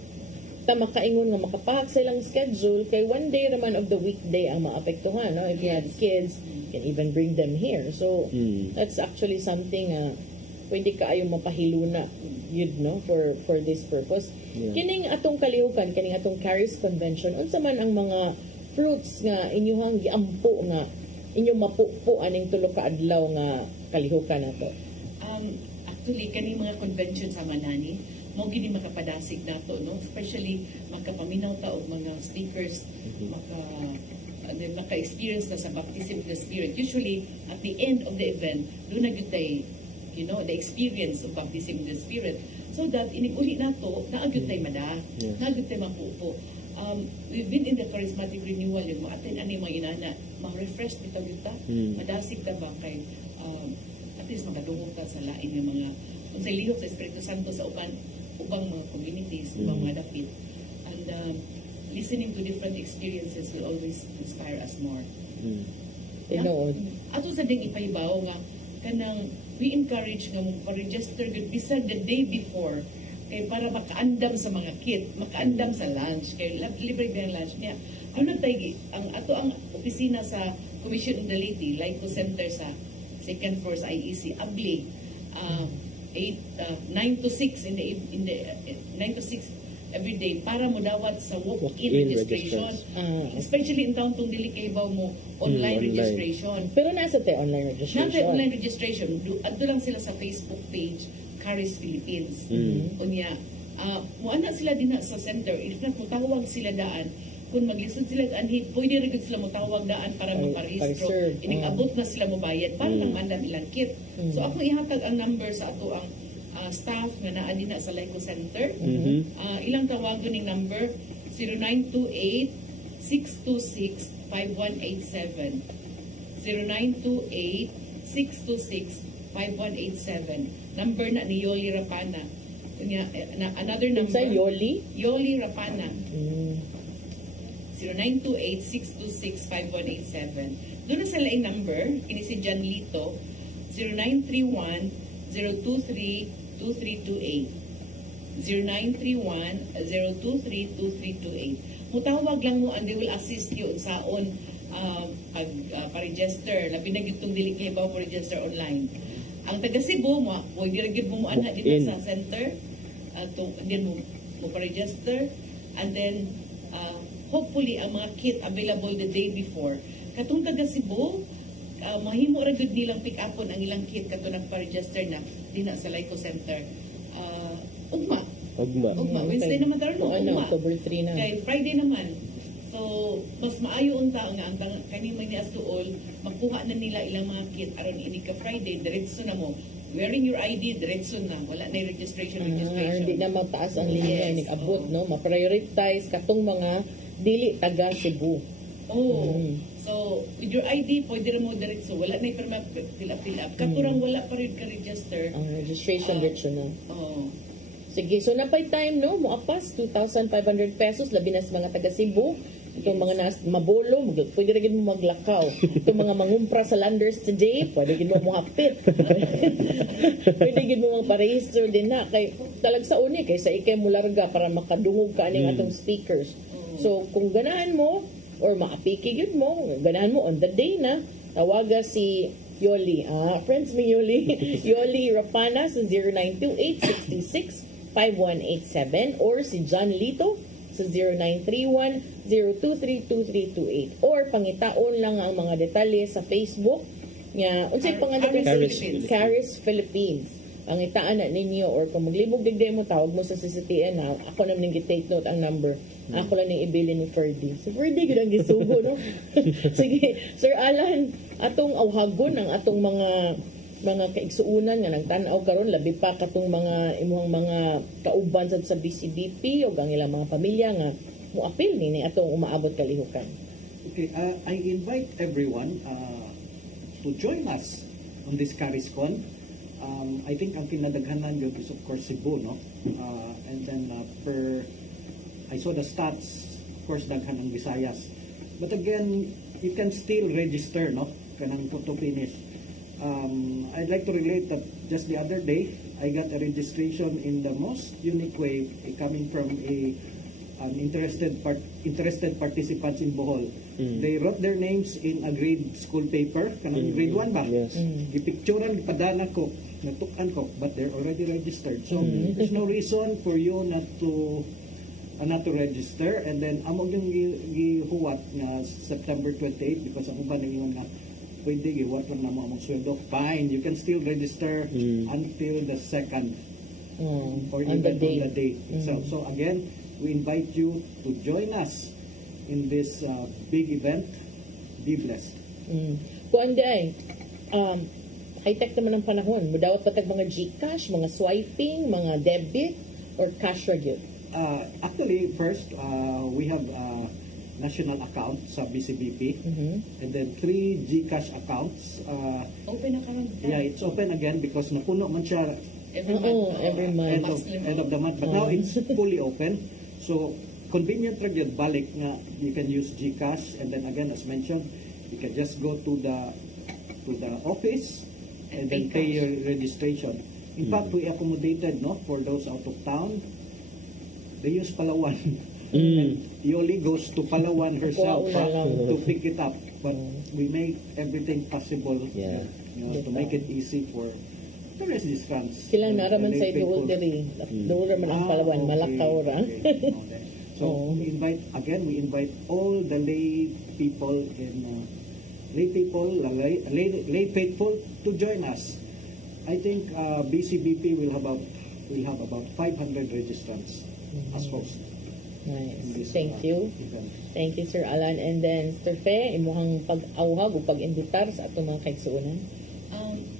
ta makaingon nga makapahak sa ilang schedule kay one day naman of the weekday ang maapektuhan, no? If you have kids, you can even bring them here. So that's actually something pwede kaayo mapahiluna yun, no, for this purpose. Kining atong kalihukan, kining atong Caris Convention, unsa man ang mga fruits nga inyong giampo nga inyong mapupo aning tulo ka adlaw nga kalihukan nato? Actually, kani mga convention sa Manani, mo gini makapadasig nato, no? Especially makapaminaw ta og mga speakers, maka-experience na sa baptism of the Spirit. Usually, at the end of the event, doon na gyud the experience of baptism of the Spirit. So that, iniguli nato, naagyud tay mada, naagyud tay mapupo. We've been in the charismatic renewal, yung ma-attend ani mga inana, ma-refresh bitaw kita, madasig ta ba kay, at least makadungog ka sa lain ng mga, kung sa lihok sa Espiritu Santo sa ubang mga communities, ubang mga dapit. And listening to different experiences will always inspire us more. Ato sa ding ipahibaw nga, kanang we encourage nga mag-register good bisag the day before kay para makaandam sa mga kit, makaandam sa lunch, kay libre din lunch niya. Ano tayo, ang opisina sa Commission on the Lady, Lico Center sa second floor sa IEC, Abli, 9 to 6 in the 9 to 6 every day para mo dawat sa walk-in registration. Especially in town tong dili kay mo online registration. Pero nasa tayo online registration. Nasa online registration. Adto lang sila sa Facebook page Caris Philippines. Unya, muana sila din sa center. If not, mutawag sila daan. Kung maglisod sila anhi, pwede rin sila mutawag daan para maparehistro. Ining-abot na sila mobayad para lang mandam ilang kit. So ako ihatag ang number sa ato ang staff nga naa din sa Lico Center. Ilang tawagon ning number 0928-626-5187. 0928-626-5187. Number na ni Yoli Rapana. Another number. Yoli? Yoli Rapana. 0928-626-5187. Doon na sa laing number, ini si John Lito, 0931-023-2328. 0931-023-2328. Mutawag lang mo and they will assist you unsaon pa-register. Labi na gitong dili kay ba pa-register online. Ang taga Cebu mo, huwag diragid mo ana dito sa center. Then mo pa-register. And then, hopefully, ang mga kit available the day before. Katong taga Cebu, mahimo ra gud nilang pick upon ang ilang kit kato nagpa-register na dina sa Lico Center. Ugma. Wednesday naman taron no. October 3 na. Kay Friday naman. So, mas maayo unta nga ang kani man ni Astuol, makuha na nila ilang mga kit aron ini ka Friday diretso na mo. Wearing your ID, diretso na. Wala na registration. Hindi na mataas ang linya nag-abot, no? Ma-prioritize katong mga dili taga Cebu. So, with your ID, pwede rin mo diretso. Wala na yung fill up. Katurang wala pa rin ka-register. Ang registration diretso na. Sige, so napay time, no? Muapas, 2,500 pesos, labi na sa mga taga Cebu. Itong mga mabolo, pwede rin mo maglakaw. Itong mga mangumpra sa Landers today, pwede rin mo muhapit. Pwede rin mo magpa-register din na. Kay, talag sa uni, kay sa ikay mo larga para makadungog ka aning atong speakers. So, kung ganahan mo, or maapikigid mo, ganahan mo on the day na, tawaga si Yoli. Friends mi Yoli. Yoli Rapana sa 0928-66-5187 or si John Lito sa 0931-023-2328 or pangitaon lang ang mga detalye sa Facebook niya. Unsay pangalan Caris Philippines. Pangitaan na ninyo or kung maglibog digday mo, tawag mo sa CCTN na ako na nang take note ang number. Ako lang nang ibili ni Ferdy. Si Ferdy gud ang gisugo, no? Sige, Sir Alan, atong awhagon ang atong mga mga kaigsuunan nga nagtan-aw karon labi pa katong mga imong mga kauban sa BCBP o ang ilang mga pamilya nga moapil ni atong umaabot kalihukan. Okay, I invite everyone to join us on this CARISCON. I think ang kinadaghanan yun is of course Cebu, no? And then I saw the stats, of course daghan ang Visayas. But again, you can still register, no? Kanang to finish. I'd like to relate that just the other day, I got a registration in the most unique way, coming from an interested participants in Bohol. They wrote their names in a grade school paper, kanang grade 1 ba? Yes. Gipicturan, gipadana ko, natukan ko, but they're already registered. So there's no reason for you not to register. And then amo yung gihuwat nga September 28 because ang uban ningon nga pwede gihuwat lang namo among sweldo. Fine, you can still register until the 2nd or even on the day itself. So again, we invite you to join us in this big event. Be blessed. Kuan day, high-tech naman ang panahon. Mudawat pa tag mga GCash, mga swiping, mga debit, or cash regular? Actually, first, we have national account sa BCBP, and then 3 GCash accounts. Open account? Yeah, it's open again because napuno man siya every month. End of the month. But now it's fully open. So, convenient ra gyud balik nga you can use GCash, and then again, as mentioned, you can just go to the office and then pay your registration. In fact, we accommodated, no, for those out of town. They use Palawan. And Yoli goes to Palawan herself to pick it up. But we make everything possible to make it easy for the registrants. Silang naraman sa dool diri. Dool raman ang Palawan, Malakaw ra. So we invite all the lay people lay faithful to join us. I think BCBP will have about 500 registrants as host. Nice. Thank you. Thank you, Sir Alan. And then, Sir Fe, imuhang pag-awhag o pag-imbitar sa atong mga kaigsuonan?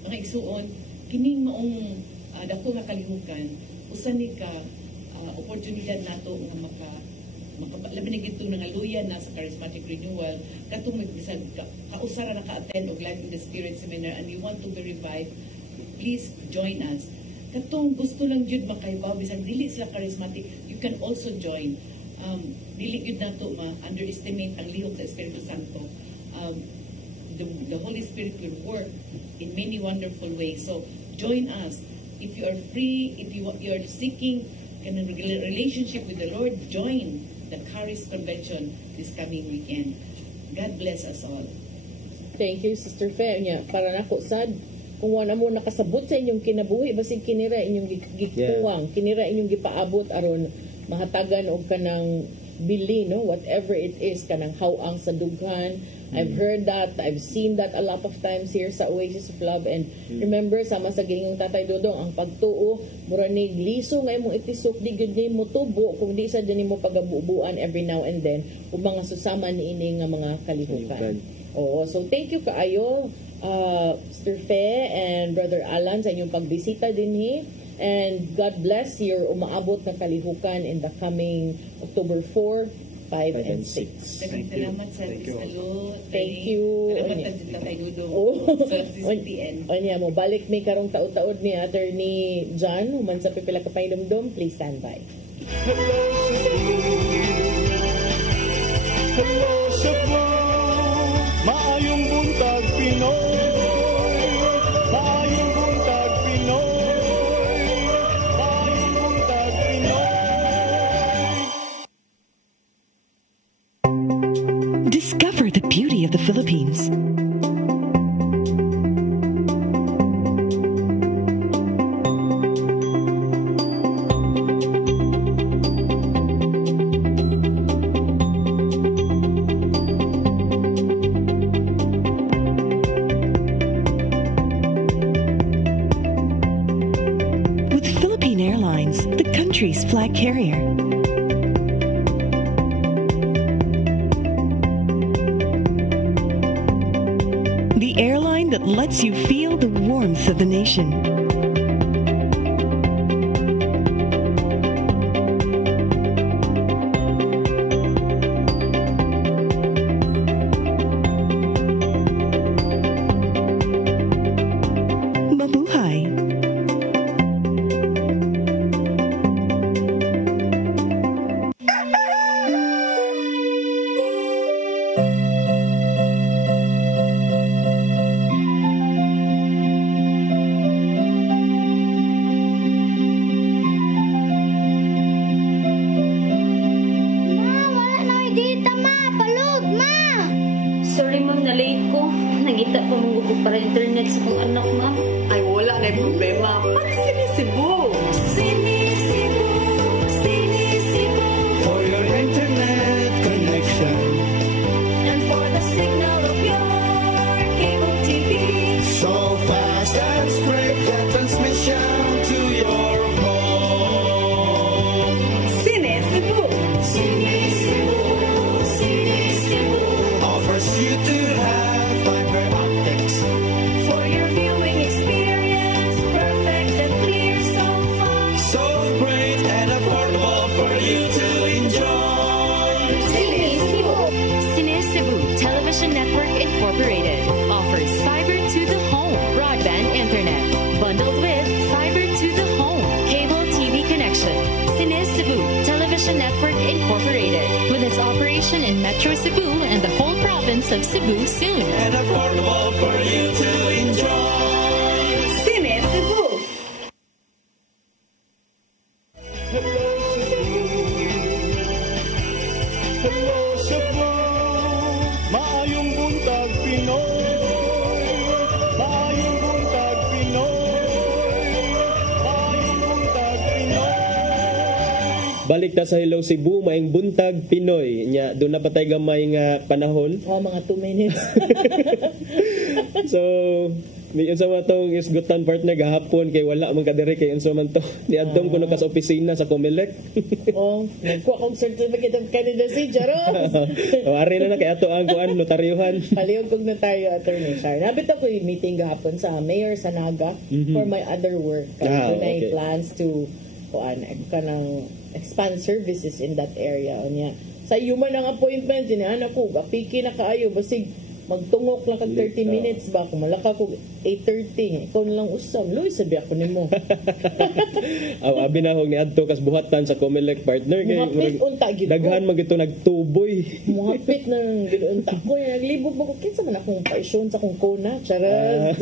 Mga igsuon, kining maong dako nga kalihukan, usan ni ka oportunidad nato nga labi na gito nga luya na sa charismatic renewal, katong bisag kausara na ka-attend og Life in the Spirit seminar and you want to be revived, please join us. Katong gusto lang jud makaibaw bisag dili sila charismatic, you can also join. Dili jud nato ma-underestimate ang lihok sa Espiritu Santo. The Holy Spirit will work in many wonderful ways. So join us. If you are free, if you are seeking a relationship with the Lord, join the Charis Convention this coming weekend. God bless us all. Thank you, Sister Fe. Para nako sad, kung wala mo nakasabot sa inyong kinabuhi, basig kinira inyong gikuwang, kinira inyong gipaabot aron mahatagan og kanang bili, no, whatever it is, kanang hawang sa dughan. I've heard that, I've seen that a lot of times here sa Oasis of Love. And remember, sama sa gingong Tatay Dodong, ang pagtuo mura ni liso nga imong itisok, di gud ni mo tubo kung di sa dyan mo pagabubuan every now and then ug mga susama niini nga mga kalihukan. So thank you kaayo, Sister Fe and Brother Alan, sa inyong pagbisita dinhi. And God bless your umaabot na kalihukan in the coming October 4, 5, and 6. Salamat sa salud. Thank you. Salamat sa Tatay Dodong. Sa CCTN. Onya mo, balik may karong taod-taod ni Attorney John, human sa pipila ka painumdum. Please stand by. Hello, Cebu. Maayong buntag Pinoy. Maayong buntag Pinoy. Maayong buntag Pinoy. Discover the beauty of the Philippines. With Philippine Airlines, the country's flag carrier. The airline kind that lets you feel the warmth of the nation. Mabuhay! Sorry ma'am, na late ko. Nagita pa mong gusto para internet sa kong anak ma'am. Ay, wala na yung problema. Pag-sinisibo. Sinisibo, sinisibo. For your internet connection. And for the signal of your cable TV. So fast and straight the transmission to your home. Sinisibo. Sinisibo, sinisibo. Offers you to have fiber optics. For your viewing experience, perfect and clear so far. So great and affordable for you to enjoy. Sinisibo. Cine Cebu Television Network Incorporated offers fiber to the home broadband internet bundled with fiber to the home cable TV connection. Cine Cebu Television Network Incorporated with its operation in Metro Cebu and the whole province of Cebu soon. And affordable for you to enjoy. Sinisibo. Hello Cebu, maayong buntag Pinoy. Maayong buntag Pinoy. Maayong buntag Pinoy. Balik ta sa Hello Cebu, maing buntag Pinoy. Nya doon na patay gamay nga panahon. Oh, mga 2 minutes. So, may unsa man tong isgutan partner gahapon kay wala man kadiri kay unsa man to. Niadtong kuno ka sa opisina sa Comelec. Oh, nagkuha kong certificate of candidacy, Jaros. O ari na kay ato ang kuan notaryuhan. Palihog kog notaryo, Attorney Shar. Nabit ako yung meeting gahapon sa Mayor Sanaga for my other work. Okay. Plans to kanang expand services in that area. Niya. Sa human ang appointment, anak ko, piki na kaayo, basig magtungok lang kag 30 minutes ba kung malaka ko 8:30 ikaw na lang usam luy sabi ako nimo. Abi na hog ni adto kas buhatan sa Comelec partner kay Muhapit unta gid ko. daghan magito nagtuboy. Muhapit na gid unta ko naglibog ba ko kinsa man akong paisyon sa kong kona charas.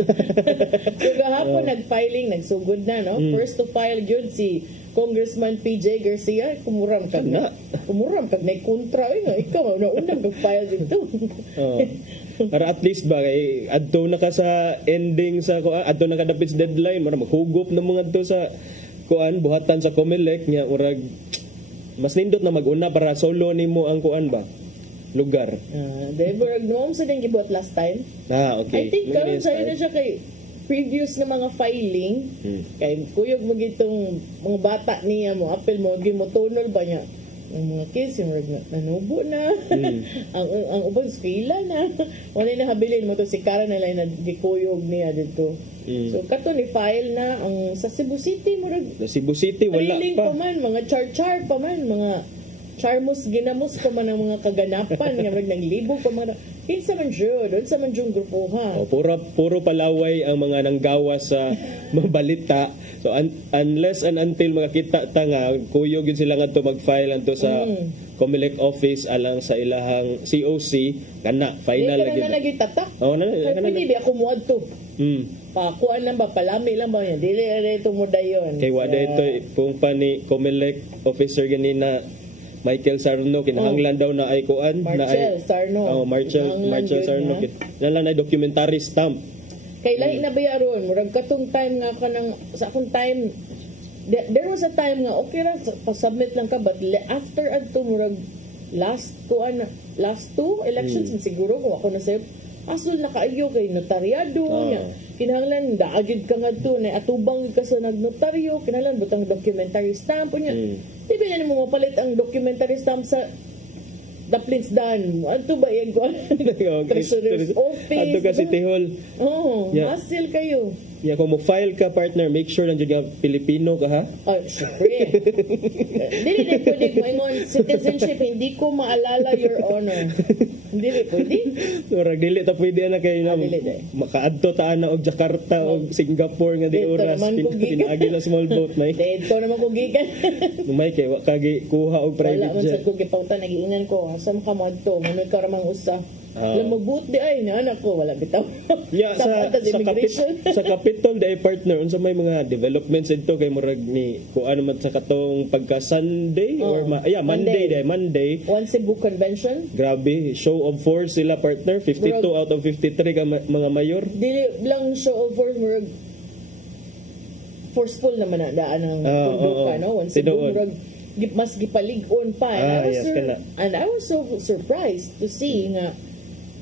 So gahapon nag-filing nagsugod na no. First to file gyud si Congressman PJ Garcia kumuram kag nay kontra nga ikaw na unang nag-file dito. Para at least ba kay adto na ka sa ending sa adto na ka dapit sa deadline mara maghugop na mga adto sa kuan buhatan sa Comelec nya urag mas nindot na maguna para solo nimo ang kuan ba lugar. Dahil noong sa din gibuhat last time. Okay. I think karon sa'yo na siya kay previous na mga filing kay kuyog mo gitong mga bata niya mo apel mo gimutunol ba niya ang mga kids yung nanubo na ang ubang skila na wala na habilin mo to si Kara na lang na gikuyog niya dito. So kato ni file na ang sa Cebu City mo Cebu City wala pa man mga char pa man mga charmos ginamos pa man ang mga kaganapan nga naglibog pa mga kinsa man jud sa man jung grupuhan. Puro palaway ang mga nanggawa sa mga balita. So unless and until makakita ta nga kuyog yun sila ngadto mag-file anto sa Comelec office alang sa ilahang COC kana final lagi. Na nagitatak. Pwede ba ako muadto? Pakuan lang ba palami lang ba yan? Dili ito mo dayon. Kay wala ito kung pa ni Comelec officer ganina Michael Sarno kinahanglan daw na ay kuan na ay Sarno. Marcel Sarno kinahanglan ay documentary stamp. Kay lahi na bayaron murag katong time nga kanang sa akong time there was a time nga okay ra pa-submit lang ka but after adto murag last two elections siguro kung ako na sayo asol na kaayo kay notaryado niya kinahanglan daagid ka ngadto na atubang ka sa nagnotaryo kinahanglan butang documentary stamp niya di ba mo mapalit ang documentary stamp sa Daplins dan. Ato ba yung treasurer's office? Ato ka City Hall. Oo, Yeah. hassle kayo. Kung mo file ka partner, make sure nandiyan ka Pilipino ka ha. Oh, syempre. Dili na pwede mo ingon citizenship, hindi ko maalala, Your Honor. Dili pwede. Murag dili ta pwede na kay na dili, dili. makaadto ta ana og Jakarta og Singapore nga di Dito oras naman ko gikan. pinaagi na small boat may. Dito naman ko gikan. May kay wa kagi kuha og Wala private man sa jet. ko gipauta nagiingan ko. Asa ka mo adto? Manoy ka ramang usa. Alam mo buot di ay na anak ko wala bitaw. Ya sa sa Capitol day partner unsa may mga developments dito kay murag ni kuan man sa katong pagka Sunday or Monday. One Cebu Convention. Grabe, show of force sila partner, 52 out of 53 ka mga mayor. Dili lang show of force murag forceful naman na daan ng punduka, no? One Cebu murag mas gipalig-on pa. And I was so surprised to see nga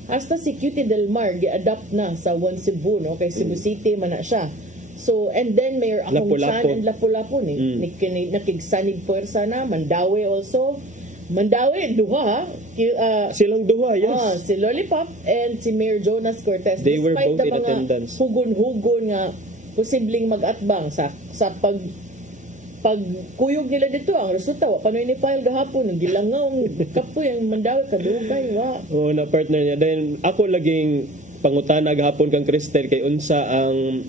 hasta si Cutie Del Mar gi-adapt na sa One Cebu, no? Kay Cebu City man na siya. So, and then Mayor Akongchan and Lapu-Lapu ni nakigsanib puwersa na. Mandawi also. Mandawi, duha. Silang duha, yes. Si Lollipop and si Mayor Jonas Cortez. They were both the in mga attendance. Hugon-hugon nga posibleng mag-atbang sa pagkuyog nila dito, ang resulta wa panoy ni file gahapon gilangaw kapoy ang Mandawi kadugay wa. Na partner niya. Then ako laging pangutana gahapon kang Cristel kay unsa ang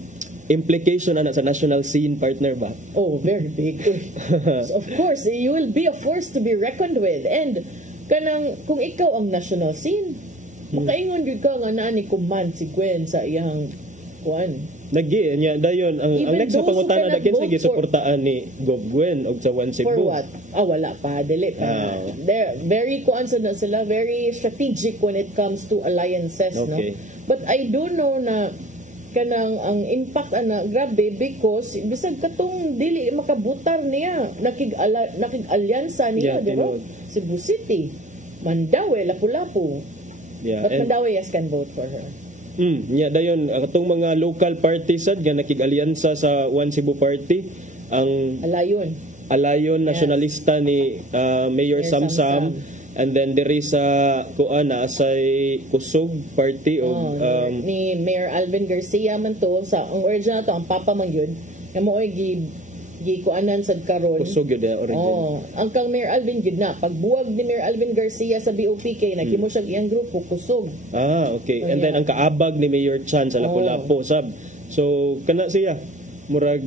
implication ana sa national scene partner ba? Oh, very big. So of course, you will be a force to be reckoned with. And kanang kung ikaw ang national scene, makaingon gyud ka nga naa ni command si Gwen sa iyang kuan. Nagi niya dayon ang next na pangutana na kinsa gisuportaan ni Gov Gwen og sa One Cebu. For what? Wala pa, dili pa. They're very kuansa na sila, very strategic when it comes to alliances, no? But I do know na kanang ang impact ana grabe because bisag katong dili makabutar niya nakig-alyansa niya, di ba? Cebu City, Mandawi, Lapu-Lapu. But Mandawi yes can vote for her. Dayon atong mga local parties sad nga nakig-alyansa sa One Cebu Party ang Alayon Nationalista ni Mayor Samsam, and then there is kuana say Kusog Party of ni Mayor Alvin Garcia man to sa ang original to ang papa man gyud nga mo'y gikuanan sad karon. Kusog gyud original. Ang kang Mayor Alvin gyud na pagbuwag ni Mayor Alvin Garcia sa BOPK naghimo siya iyang grupo Kusog. Okay. And then ang kaabag ni Mayor Chan sa Lapu-Lapu sab. So kana siya murag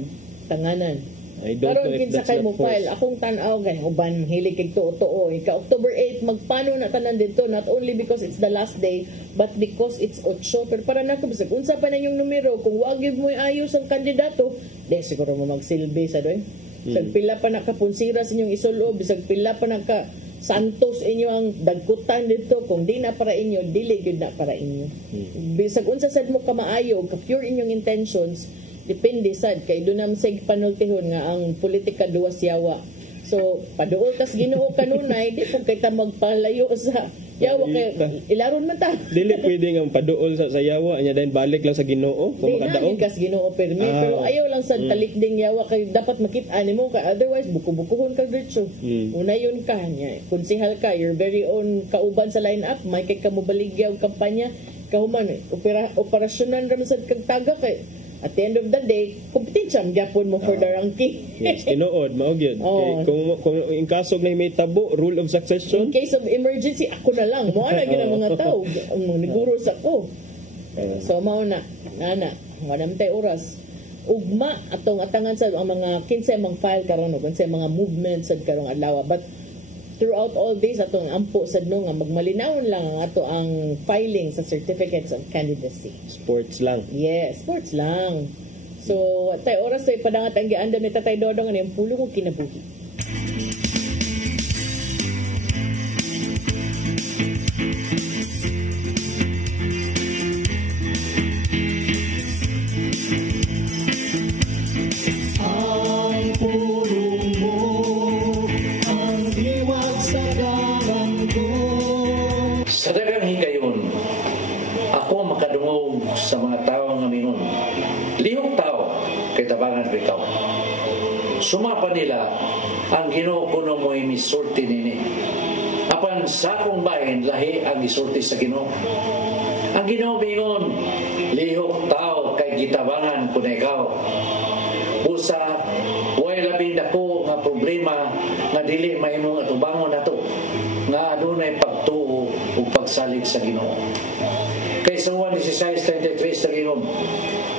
tanganan. I don't know if kinsa that's kay mo not force. file akong tan-aw kay uban hilig kay tuo ika October 8 magpano na tanan dito, not only because it's the last day but because it's 8 pero para nako bisag unsa pa na yung numero kung wag gyud mo ayos ang kandidato di siguro mo magsilbi sa doy. Bisag pila pa nakapunsira sa inyong isulo, bisag pila pa naka Santos inyo ang dagkutan dito, kung di na para inyo dili gyud na para inyo. Bisag unsa sad mo ka maayo ka pure inyong intentions, depende sad kay dunam sig panultihon nga ang politika duwas yawa. So paduol tas Ginoo kanunay di pud kay ta magpalayo sa yawa kay ilaron man ta. Dili pwede nga paduol sa yawa nya dayon balik lang sa Ginoo kung makadaog. Kas Ginoo permi pero ayaw lang sad talikding yawa kay dapat makita nimo ka, otherwise buko-bukuhon ka dirtso. Unayon ka nya konsehal ka, your very own kauban sa line-up, may kay ka mo baligya og kampanya kahuman operasyonan ra man sad kag taga kay at the end of the day, kompetensya ang gyapon mo for the ranking. Yes, tinuod, maog yun. Kung in kasog na may tabo, rule of succession. In case of emergency, ako na lang. Mo na gina mga tao. Ang niguros ako. So, mao na. Nana, manam tay oras. Ugma, atong atangan sa ang mga kinsay mang file karon o kinsay mga movements sad karong adlaw. But throughout all this, atong ampo sad no nga magmalinawon lang ang ato ang filing sa certificates of candidacy. Sports lang. Yes, sports lang. So, tay oras tay padangat ang gianda ni Tatay Dodong ani ang pulo kong kinabuhi. Sa daghang higayon, ako makadungog sa mga tao nga mingon. Lihok tao, kay tabangan ko ikaw. Sumapa nila, ang Ginoo kuno mo'y misulti nini. Apan sa akong bahin lahi ang gisulti sa Ginoo. Ang Ginoo mingon, lihok tao kay gitabangan kun ikaw. Usa way labing dako nga problema nga dili mahimong atubangon nato nga adunay pagtuo ug pagsalig sa Ginoo. Kay sa Juan 16:33 sa Ginoo,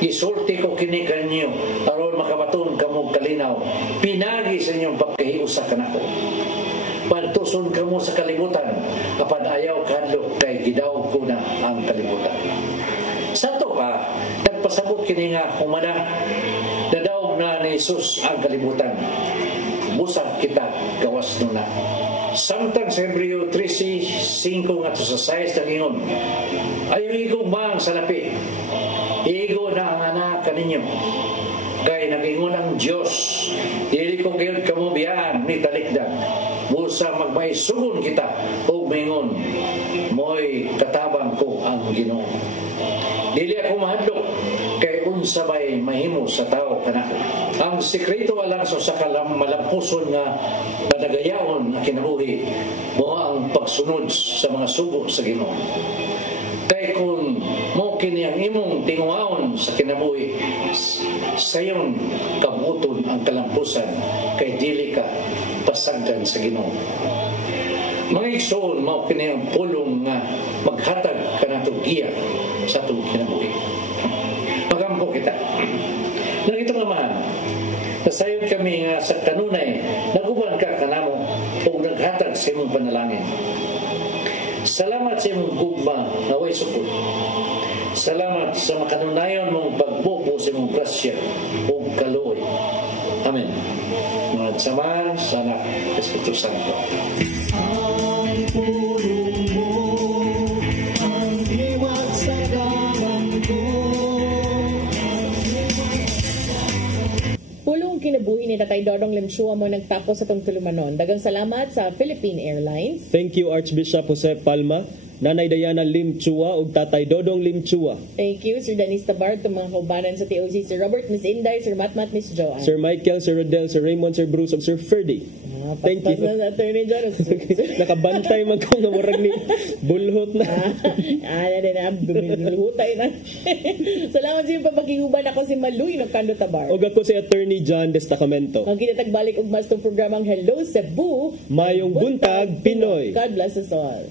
isulti ko kini kanyo aron makabaton kamo kalinaw. Pinagi sa inyong pagkahiusa kanako. Pantuson kamo sa kalibutan, apan ayaw kadlok kay gidawog ko na ang kalibutan. Sa to pa, nagpasabot kini nga humana, dadawog na ni Jesus ang kalibutan. Busa kita gawas nuna. Samtang sa Hebreo 13:5 nga to sa 6 ng ingon, ayaw igong bang sa lapi, igo na ang anak kaninyo. Kay nagingon ang Diyos, dili ko gayon kamo biyaan ni talikdan. Busa magmaisugon kita o mingon, mo'y katabang ko ang Ginoo. Dili ako mahadlok kay unsabay mahimo sa tao kanako. Ang sekreto alang sa malampuson nga madagayaon na kinabuhi mo ang pagsunod sa mga sugo sa Ginoo. Kay kung mo kini ang imong tinguhaon sa kinabuhi, sayon kamuton ang kalampusan kay dili ka pasagdan sa Ginoo. Mga igsoon, mao kini ang pulong nga maghatag kanatong giya sa atong kinabuhi. Pagampo kita. Nang itong amahan, nasayon kami nga sa kanunay, naguban ka kanamo o naghatag sa imong panalangin. Salamat sa imong gugma na way sukod. Salamat sa makanunayon mong pagbubo sa imong grasya o kaluoy. Amen. Mga samahan sa anak Espiritu Santo. Ang pulong mo, ang iwag sa daman ko. Pulong kinabuhi ni Tatay Dodong Limchua mo nagtapos sa itong tulumanon. Dagang salamat sa Philippine Airlines. Thank you Archbishop Jose Palma, Nanay Diana Limchua ug Tatay Dodong Limchua. Thank you, Sir Danis Tabar, mga kaubanan sa TOC, Sir Robert, Miss Inday, Sir Matmat, Miss Joanne. Sir Michael, Sir Rodel, Sir Raymond, Sir Bruce, ug Sir Ferdy. Thank you. Attorney John. Nakabantay man ko nga murag ni bulhot na. Bulhutay na. Salamat sa iyong papakihuban. Ako si Maluy ng Kando Tabar. Ug ako si Attorney John Destacamento. Ang kinatagbalik og mas itong programang Hello Cebu. Mayong buntag Pinoy. God bless us all.